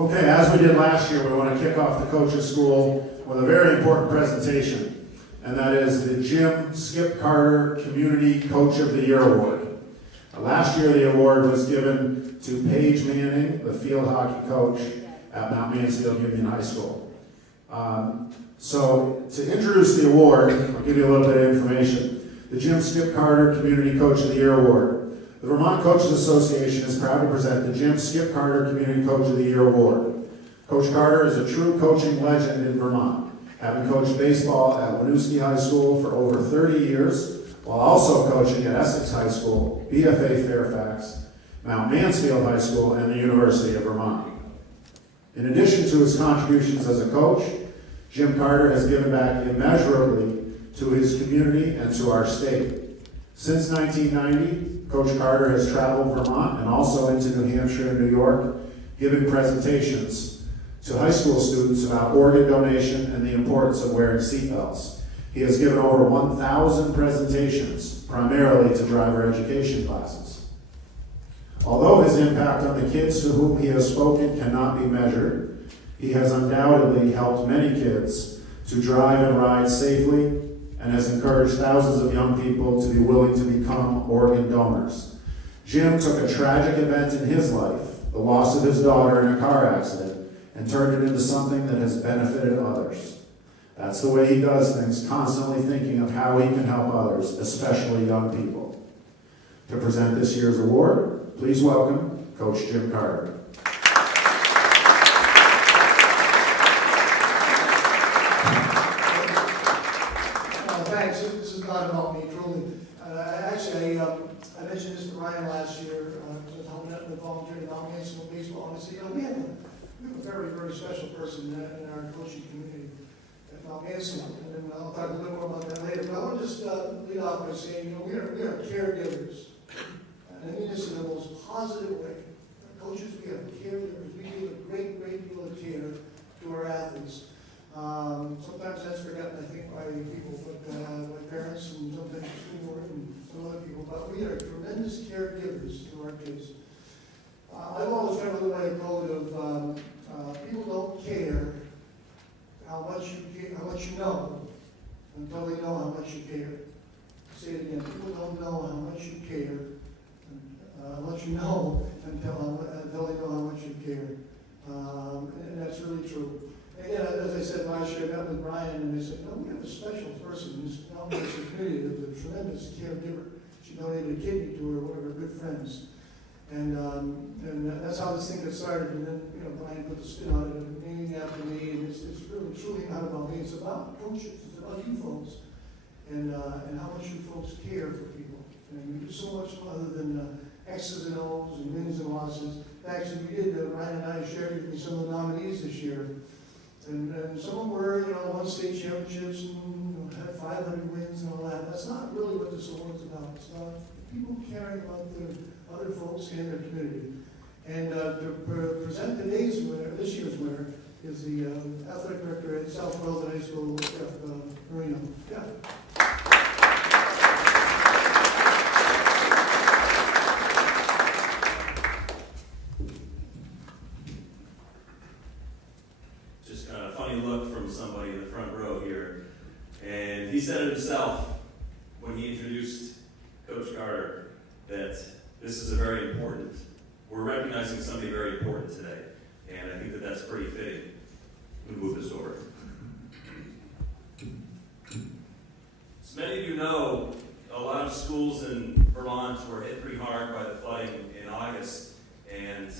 Okay, as we did last year, we want to kick off the Coaches School with a very important presentation, and that is the Jim Skip Carter Community Coach of the Year Award. Last year, the award was given to Paige Manning, the field hockey coach at Mount Mansfield Union High School. So to introduce the award, I'll give you a little bit of information. The Jim Skip Carter Community Coach of the Year Award. The Vermont Coaches Association is proud to present the Jim Skip Carter Community Coach of the Year Award. Coach Carter is a true coaching legend in Vermont, having coached baseball at Winooski High School for over 30 years, while also coaching at Essex High School, BFA Fairfax, Mount Mansfield High School, and the University of Vermont. In addition to his contributions as a coach, Jim Carter has given back immeasurably to his community and to our state. Since 1990, Coach Carter has traveled Vermont and also into New Hampshire and New York, giving presentations to high school students about organ donation and the importance of wearing seatbelts. He has given over 1,000 presentations, primarily to driver education classes. Although his impact on the kids to whom he has spoken cannot be measured, he has undoubtedly helped many kids to drive and ride safely and has encouraged thousands of young people to be willing to become organ donors. Jim took a tragic event in his life, the loss of his daughter in a car accident, and turned it into something that has benefited others. That's the way he does things, constantly thinking of how he can help others, especially young people. To present this year's award, please welcome Coach Jim Carter. Thanks. This is not about me, truly. I mentioned this to Ryan last year. I was helping out with volunteering at Mount Mansfield baseball, and I said, we have a very, very special person in our coaching community at Mount Mansfield, and I'll talk a little more about that later. But I want to just lead off by saying, we are caregivers, and I mean this in the most positive way. Coaches, we are caregivers. We give a great, great deal of care to our athletes. Sometimes that's forgotten, I think, by people, but my parents and sometimes the school board and some other people, but we are tremendous caregivers to our kids. I've always kind of lived by a code of people don't care how much you know until they know how much you care. Say it again, people don't know how much you care, what you know until they know how much you care. And that's really true. Again, as I said last year, I met with Brian and they said, we have a special person in this community that was a tremendous caregiver. She donated a kidney to her, one of her good friends. And that's how this thing got started. And then, Brian put the spin on it and named after me. And it's really, truly not about me. It's about coaches. It's about you folks. And how much you folks care for people. And we do so much other than X's and O's and wins and losses. Actually, we did, Ryan and I shared with me some of the nominees this year. And some of them were, won state championships and had 500 wins and all that. That's not really what this award's about. It's about people caring about their other folks in their community. And to present today's winner, this year's winner, is the athletic director at South Weldon High School, Jeff Marino. Jeff. Look from somebody in the front row here, and he said it himself when he introduced Coach Carter that this is we're recognizing somebody very important today, and I think that that's pretty fitting. We'll move this over. As many of you know, a lot of schools in Vermont were hit pretty hard by the flooding in August, and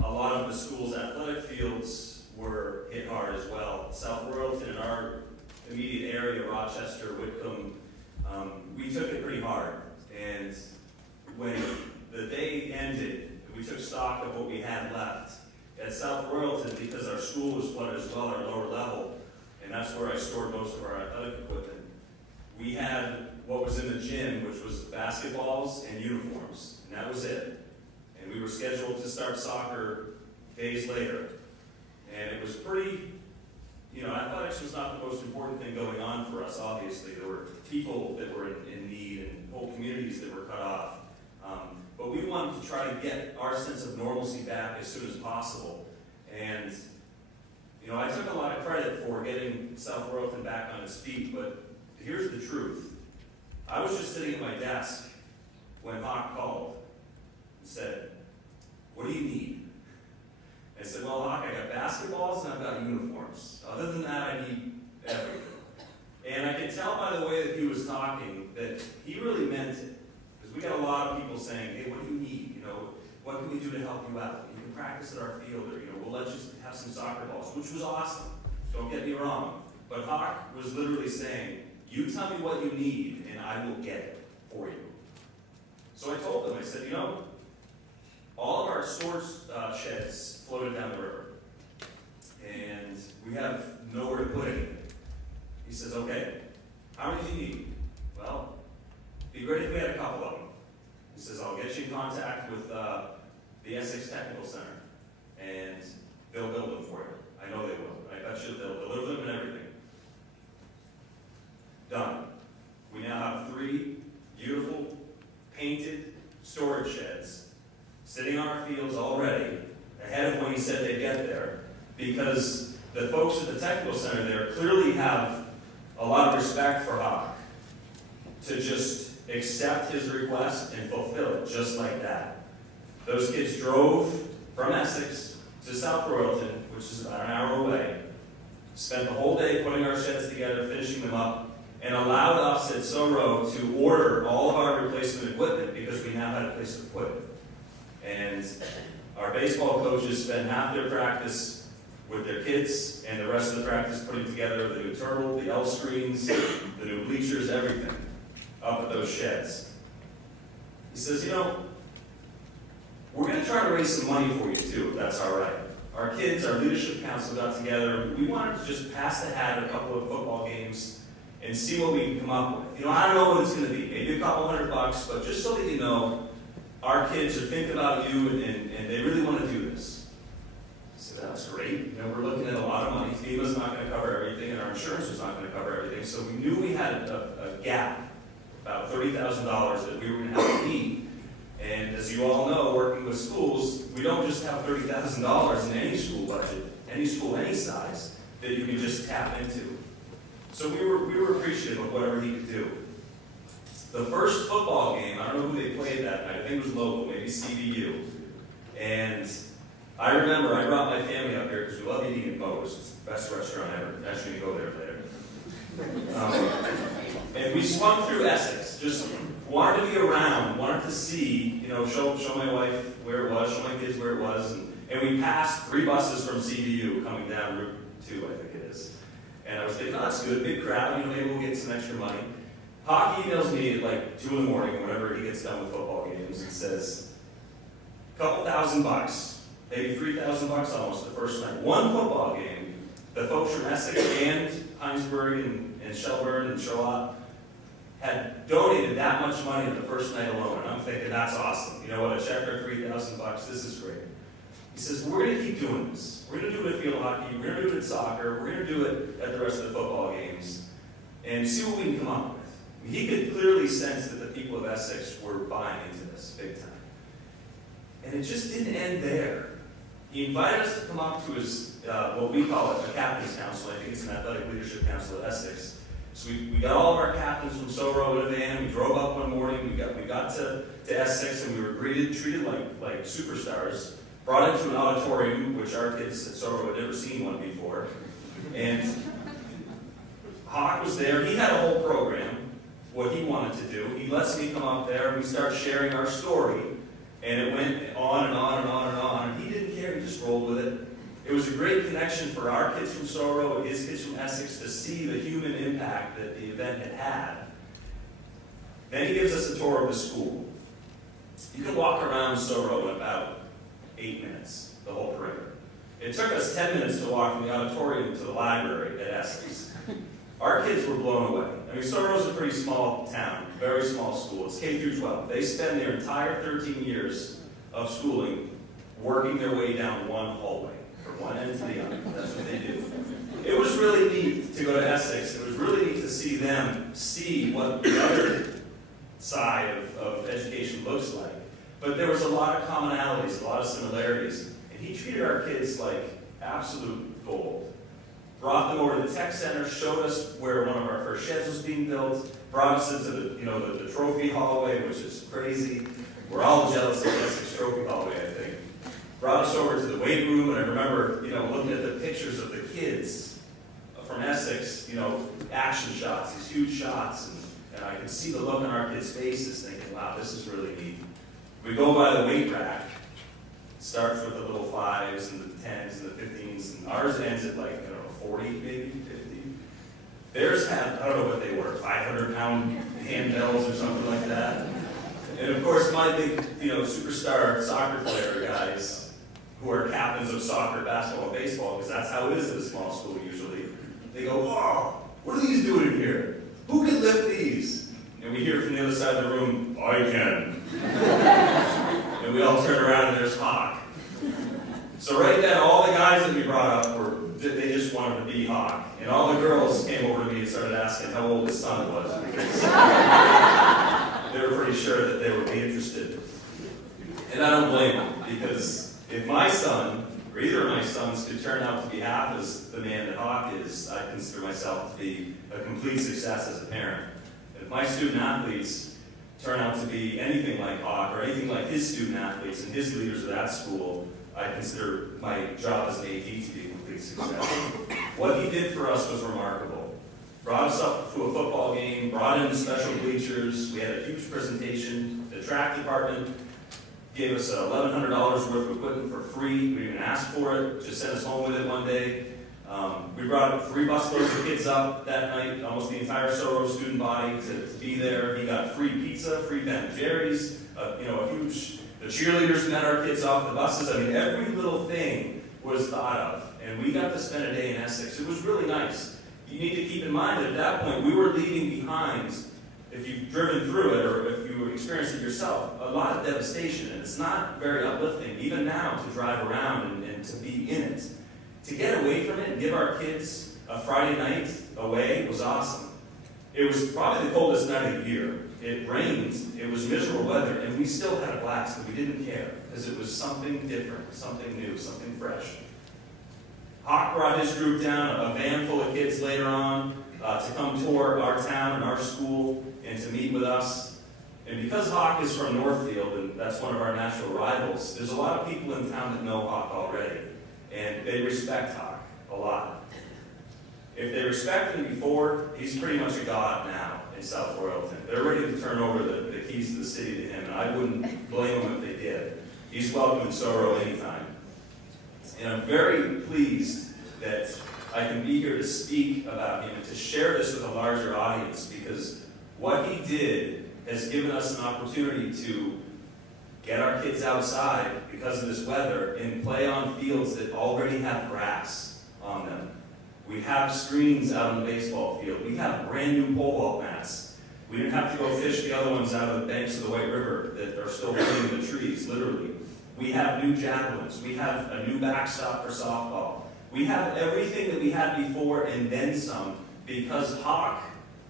a lot of the schools' athletic fields were hit hard as well. South Royalton, in our immediate area, Rochester, Whitcomb, we took it pretty hard. And when the day ended, we took stock of what we had left. At South Royalton, because our school was flooded as well, our lower level, and that's where I stored most of our athletic equipment, we had what was in the gym, which was basketballs and uniforms, and that was it. And we were scheduled to start soccer days later. And it was pretty, athletics was not the most important thing going on for us, obviously. There were people that were in need and whole communities that were cut off. But we wanted to try to get our sense of normalcy back as soon as possible. And, you know, I took a lot of credit for getting South Royalton back on its feet, but here's the truth. I was just sitting at my desk when Hawk called and said, "What do you need?" I said, "Well, Hawk, I got basketballs and I've got uniforms. Other than that, I need everything." And I could tell by the way that he was talking that he really meant it. Because we got a lot of people saying, "Hey, what do you need? You know, what can we do to help you out? You can practice at our field, or, you know, we'll let you have some soccer balls," which was awesome. Don't get me wrong. But Hawk was literally saying, "You tell me what you need and I will get it for you." So I told him, I said, "You know, all of our storage sheds floated down the river, and we have nowhere to put anything." He says, "Okay, how many do you need?" "Well, it'd be great if we had a couple of them." He says, "I'll get you in contact with the Essex Technical Center, and they'll build them for you. I know they will. I bet you they'll deliver them and everything." Done. We now have 3 beautiful, painted storage sheds sitting on our fields already, ahead of when he said they'd get there, because the folks at the Technical Center there clearly have a lot of respect for Hawk to just accept his request and fulfill it just like that. Those kids drove from Essex to South Royalton, which is about an hour away, spent the whole day putting our sheds together, finishing them up, and allowed us at SoRo to order all of our replacement equipment because we now had a place to put it. And our baseball coaches spend half their practice with their kids and the rest of the practice putting together the new turtle, the L screens, the new bleachers, everything up at those sheds. He says, "You know, we're going to try to raise some money for you too, if that's all right. Our kids, our leadership council got together. We wanted to just pass the hat at a couple of football games and see what we can come up with. You know, I don't know what it's going to be, maybe a couple $100, but just so that you know, our kids are thinking about you and they really want to do this." I said, "That's great. You know, we're looking at a lot of money. FEMA's not going to cover everything, and our insurance was not going to cover everything. So we knew we had a gap, about $30,000 that we were going to have to meet. And as you all know, working with schools, we don't just have $30,000 in any school budget, any school, any size, that you can just tap into. So we were appreciative of whatever he could do. The first football game, I don't know who they played that night. I think it was local, maybe CVU. And I remember I brought my family up here because we love eating at Moe's. It's the best restaurant ever. Actually, you go there later. And we swung through Essex, just wanted to be around, wanted to see, you know, show my wife where it was, show my kids where it was. And we passed 3 buses from CVU coming down Route 2, I think it is. And I was thinking, "Oh, that's good, big crowd, you know, maybe we'll get some extra money." Hawk emails me at like 2 in the morning, whenever he gets done with football games, and says, "Couple $1,000, maybe $3,000 almost the first night. One football game, the folks from Essex and Hockenbury and Shelburne and Charlotte had donated that much money the first night alone." And I'm thinking, that's awesome. You know what, a check for $3,000, this is great. He says, "We're going to keep doing this. We're going to do it at field hockey, we're going to do it at soccer, we're going to do it at the rest of the football games, and see what we can come up with." I mean, he could clearly sense that the people of Essex were buying into this big time. And it just didn't end there. He invited us to come up to his, what we call it, a captain's council. I think it's an athletic leadership council at Essex. So we got all of our captains from SoRo in a van. We drove up one morning. We got to Essex, and we were treated like superstars. Brought into an auditorium, which our kids at SoRo had never seen one before. And Hawk was there. He had a whole program, what he wanted to do. He lets me come up there, and we start sharing our story. And it went on and on and on and on. And he didn't care. He just rolled with it. It was a great connection for our kids from SoRo and his kids from Essex to see the human impact that the event had had. Then he gives us a tour of the school. You can walk around SoRo in about 8 minutes, the whole perimeter. It took us 10 minutes to walk from the auditorium to the library at Essex. Our kids were blown away. I mean, SoRo's a pretty small town, very small school. It's K through 12. They spend their entire 13 years of schooling working their way down one hallway, from one end to the other. That's what they do. It was really neat to go to Essex. It was really neat to see them see what the other side of education looks like. But there was a lot of commonalities, a lot of similarities. And he treated our kids like absolute gold. Brought them over to the tech center, showed us where one of our first sheds was being built, brought us into the trophy hallway, which is crazy. We're all jealous of the Essex trophy hallway, I think. Brought us over to the weight room, and I remember, looking at the pictures of the kids from Essex, action shots, these huge shots, and I could see the look on our kids' faces thinking, wow, this is really neat. We go by the weight rack, starts with the little 5s and the 10s and the 15s, and ours ends at 40, maybe 50. Theirs had, I don't know what they were, 500-pound handbells or something like that. And of course, my big, superstar soccer player guys, who are captains of soccer, basketball, and baseball, because that's how it is at a small school usually. They go, "Whoa, what are these doing in here? Who can lift these?" And we hear from the other side of the room, "I can." And we all turn around and there's Hawk. So right then, all the guys that we brought up they just wanted to be Hawk. And all the girls came over to me and started asking how old his son was, because they were pretty sure that they would be interested. And I don't blame them, because if my son, or either of my sons, could turn out to be half as the man that Hawk is, I consider myself to be a complete success as a parent. And if my student athletes turn out to be anything like Hawk, or anything like his student athletes and his leaders of that school, I consider my job as an AD to be a complete success. What he did for us was remarkable. Brought us up to a football game, brought in special bleachers, we had a huge presentation. The track department gave us $1,100 worth of equipment for free. We didn't even ask for it, just sent us home with it one day. We brought 3 busloads of kids up that night, almost the entire Soro student body to be there. He got free pizza, free Ben & Jerry's, the cheerleaders met our kids off the buses. I mean, every little thing was thought of. And we got to spend a day in Essex. It was really nice. You need to keep in mind that at that point, we were leaving behind, if you've driven through it or if you experienced it yourself, a lot of devastation. And it's not very uplifting, even now, to drive around and to be in it. To get away from it and give our kids a Friday night away was awesome. It was probably the coldest night of the year. It rained, it was miserable weather, and we still had a blast, and we didn't care, because it was something different, something new, something fresh. Hawk brought his group down, a van full of kids later on, to come tour our town and our school, and to meet with us. And because Hawk is from Northfield, and that's one of our natural rivals, there's a lot of people in town that know Hawk already, and they respect Hawk a lot. If they respected him before, he's pretty much a god now in South Royalton. They're ready to turn over the keys to the city to him, and I wouldn't blame them if they did. He's welcome in Soro anytime. And I'm very pleased that I can be here to speak about him and to share this with a larger audience, because what he did has given us an opportunity to get our kids outside because of this weather and play on fields that already have grass on them. We have screens out on the baseball field. We have brand new pole vault mats. We didn't have to go fish the other ones out of the banks of the White River that are still floating in the trees, literally. We have new javelins. We have a new backstop for softball. We have everything that we had before and then some, because Hawk,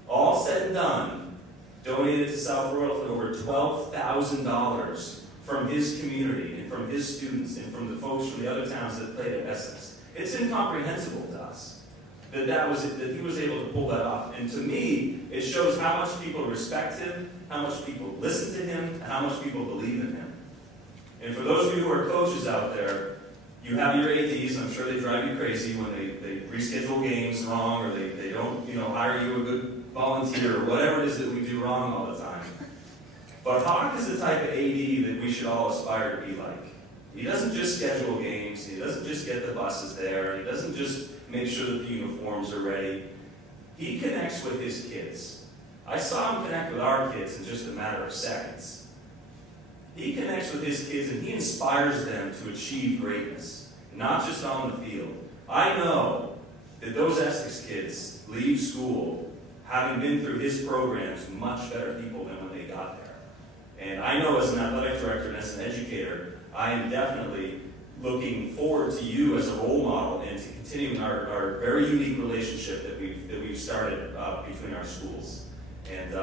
all said and done, donated to South Royalton over $12,000 from his community and from his students and from the folks from the other towns that played at Essex. It's incomprehensible to us that he was able to pull that off. And to me, it shows how much people respect him, how much people listen to him, and how much people believe in him. And for those of you who are coaches out there, you have your ADs. I'm sure they drive you crazy when they reschedule games wrong, or they don't hire you a good volunteer, or whatever it is that we do wrong all the time. But Hawk is the type of AD that we should all aspire to be like. He doesn't just schedule games. He doesn't just get the buses there. He doesn't just make sure that the uniforms are ready. He connects with his kids. I saw him connect with our kids in just a matter of seconds. He connects with his kids and he inspires them to achieve greatness, not just on the field. I know that those Essex kids leave school having been through his programs much better people than when they got there. And I know as an athletic director and as an educator, I am definitely looking forward to you as a role model and to continuing our very unique relationship that we've started between our schools. And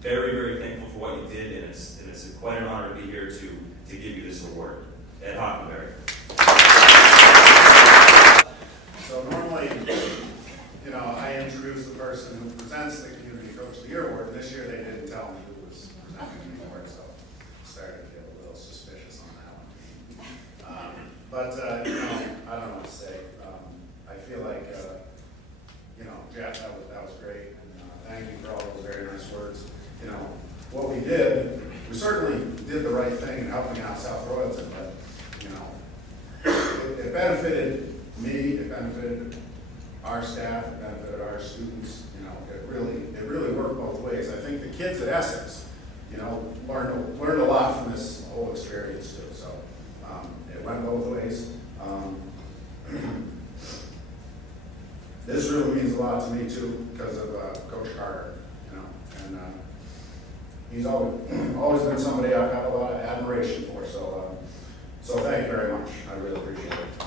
very, very thankful for what you did, and it's quite an honor to be here to give you this award at Hockenbury. was presenting the board, so started to get a little suspicious on that one. But you know, I don't know what to say. I feel like, you know, Jeff, that was great, and thank you for all those very nice words. You know, what we did, we certainly did the right thing in helping out South Royalton, but, you know, it benefited me, it benefited our staff, it benefited our students. You know, it really worked both ways. I think the kids at Essex, you know, learned a lot from this whole experience too. So it went both ways. This really means a lot to me too because of Coach Carter. You know, and he's always been somebody I've got a lot of admiration for. So thank you very much. I really appreciate it.